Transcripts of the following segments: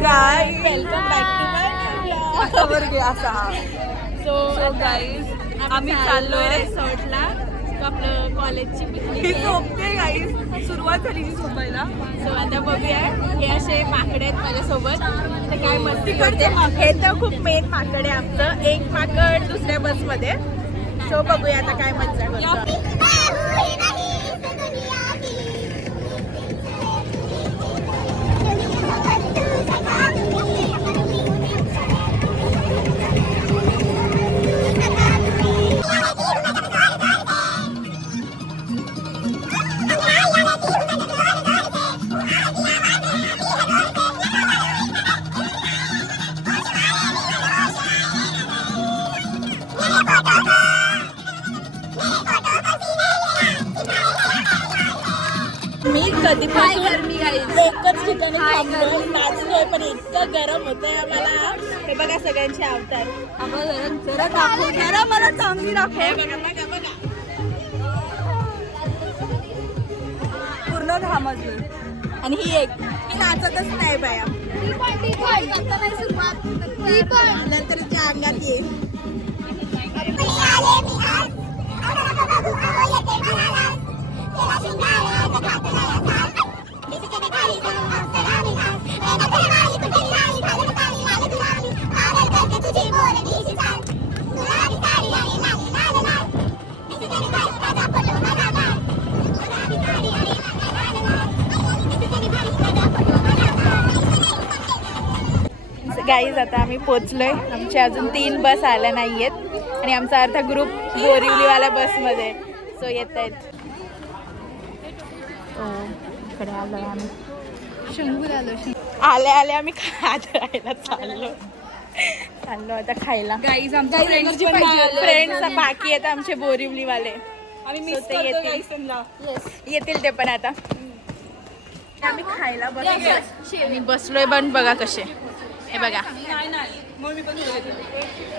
Guys welcome back to माय खबर घे असा. सो गाईज आम्ही चाललोय रिसॉर्टला. आपलं कॉलेजची ही पिकनिक आहे. झोपते गाईज, सुरुवात झाली जी झोपायला. सो आता बघूया. हे असे माकडे आहेत माझ्यासोबत. तर काय मस्ती करते. हे तर खूप मेन माकड आहे आमचं. एक माकड दुसऱ्या बसमध्ये. सो बघूया आता काय मजा करतो. मी कधीपासून एकच ठिकाणी थांबलोय, नाचलोय, पण इतकं गरम होतंय आम्हाला. हे बघा सगळ्यांचे अवतार. जरा दाखव, जरा मला चांगली दाखव. हे बघा बघा बघा. पूर्ण घामजलोय. आणि ही एक ही नाचतच नाही बाया. नंतर तिच्या अंगात येईल. गाईज आता आम्ही पोचलोय. आमचे अजून 3 बस आल्या नाहीयेत आणि आमचा अर्धा ग्रुप बोरिवलीवाल्या बसमध्ये. सो येत आहेत. इकडे आलोय आम्ही. आल्या आल्या आम्ही खात राहायला चाललो आता खायला. गाईज आमच्या फ्रेंड्स बाकी आहेत आमचे बोरिवलीवाले. आम्ही So मिस ते करतो येतील. गाईज त्यांना. येतील ते पण आता. आम्ही खायला बसलोय आणि बसलोय पण बघा कसे. हे बघा. नाही नाही मग मी पण येते.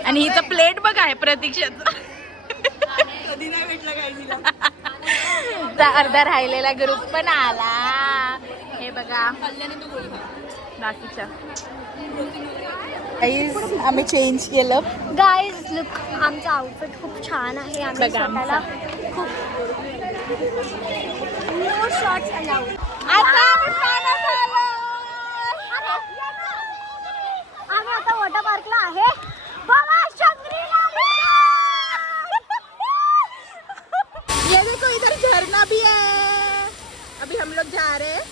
आणि हिचं प्लेट बघा आहे प्रतीक्षाचं. कधी नाही भेटला गाईजीला. अर्धा राहिलेला ग्रुप पण आला. हे बघा खाल्ल्याने तू गोळी खा. बाकीच्या. आम्ही चेंज केलं. गाईज लुक, आमचं आउटफिट खूप छान आहे. आम्ही बघा स्वतःला खूप नो शॉर्ट्स अलाउड. आम्ही आता वॉटर पार्कला आहे. बाबा शंकरीला. ये देखो इधर झरना भी है. अभी हम लोग जा रहे हैं.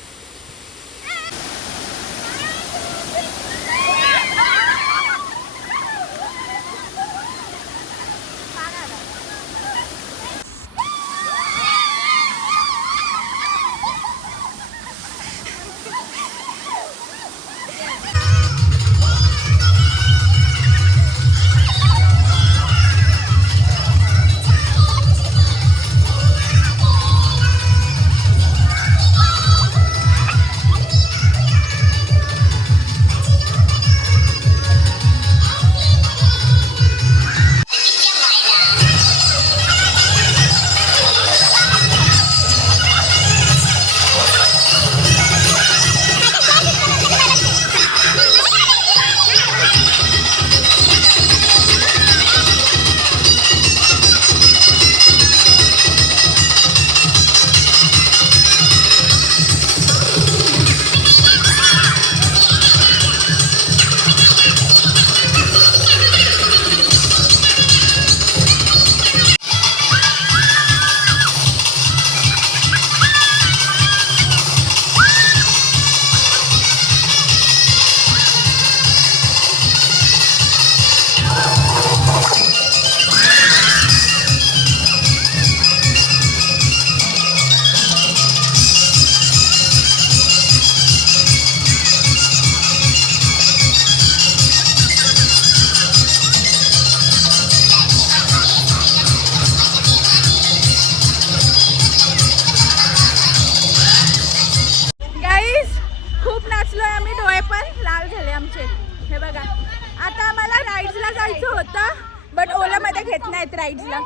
घेत नाहीत राईड्सला.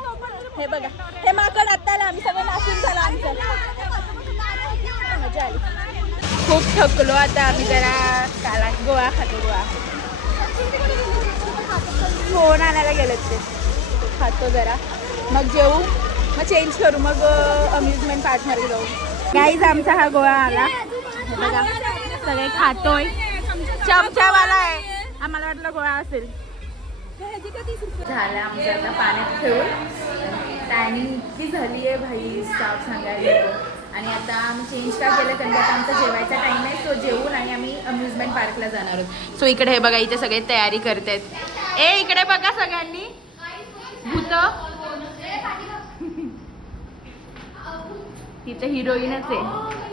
हे बघा हे माकड आता आम्ही सगळं नाचून झालं आमचं. मजा आली. खूप थकलो आता आम्ही जरा काला गोवा खातो गोवा फोन आणायला गेलेत ते खातो जरा मग जेवू मग चेंज करू मग अम्युजमेंट पार्कमध्ये जाऊ गाईज आमचा हा गोवा आला हे बघा सगळे खातोय चमचावाला आहे आम्हाला वाटलं गोवा असेल झालं आमचं आता पाण्यात ठेवून टायमिंग इतकी झाली आहे भाई साफ सांगायला आणि आता आम्ही चेंज का केलं कारण की आता आमचा जेवायचा टाईम आहे सो जेवून आणि आम्ही अम्युजमेंट पार्कला जाणार आहोत सो इकडे हे बघा इथे सगळे तयारी करतायत ए इकडे बघा सगळ्यांनी भूत तिथे हिरोईनच आहे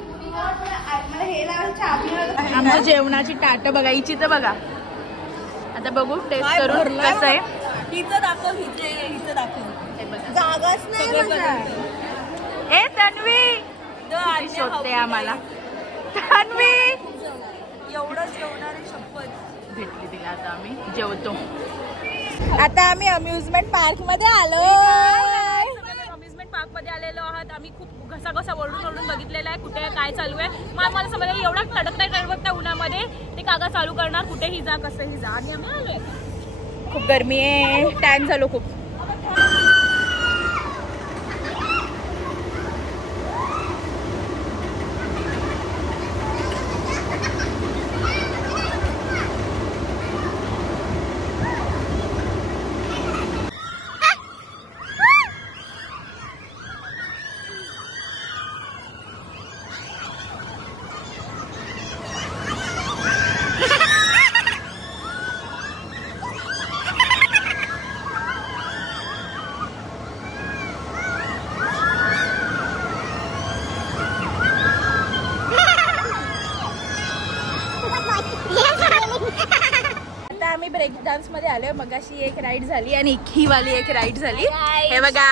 आमच्या जेवणाची ताटं बघा हिची तर बघा आता बघू टेस्ट करून कसं आहे हिचं दाखव हिचं दाखव हे बघा जागाच नाही ए तन्वी शोधते आम्हाला तन्वी एवढं जेवणारी शपथ भेटली तिला आता आम्ही जेवतो आता आम्ही अम्युजमेंट पार्क मध्ये आलो अम्युजमेंट पार्क मध्ये आलेलो आहात आम्ही खूप घसा ओरडून बघितलेला आहे कुठे काय चालू आहे मग आम्हाला समजलं एवढा तडकता उन्हामध्ये ते कागा चालू करणार कुठेही जा कसंही जा आणि आम्ही आलोय खूप गरमी आहे टॅन झालो खूप आता आम्ही ब्रेक डान्स मध्ये आलोय मगाशी एक राईड झाली आणि ही वाली एक राईड झाली हे बघा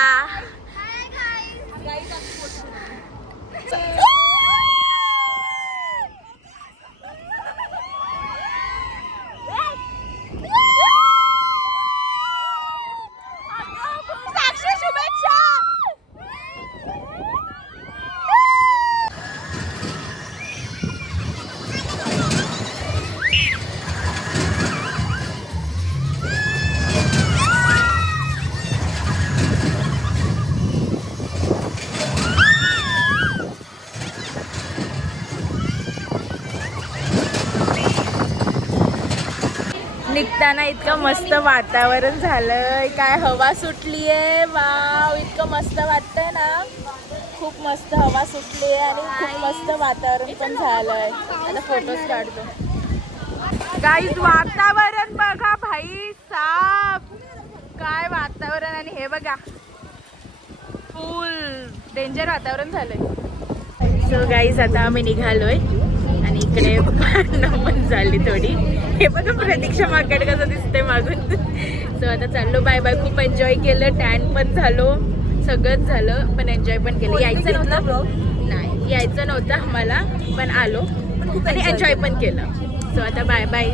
निघताना इतकं मस्त वातावरण झालंय काय हवा सुटली आहे वाव इतकं मस्त वाटतंय ना खूप मस्त हवा सुटली आहे आणि खूप मस्त वातावरण पण झालंय आता फोटोज काढतो गाईज वातावरण बघा भाई साफ काय वातावरण आणि हे बघा फुल डेंजर वातावरण झालंय सो गाईज आता आम्ही निघालोय आणि इकडे भांडणं पण झाली थोडी हे बघा प्रतीक्षा मार्केट कसं दिसते मागून सो आता चाललो बाय बाय खूप एन्जॉय केलं टॅन पण झालो सगळंच झालं पण एन्जॉय पण केलं यायचं नव्हतं नाही यायचं नव्हतं आम्हाला पण आलो आणि एन्जॉय पण केलं सो आता बाय बाय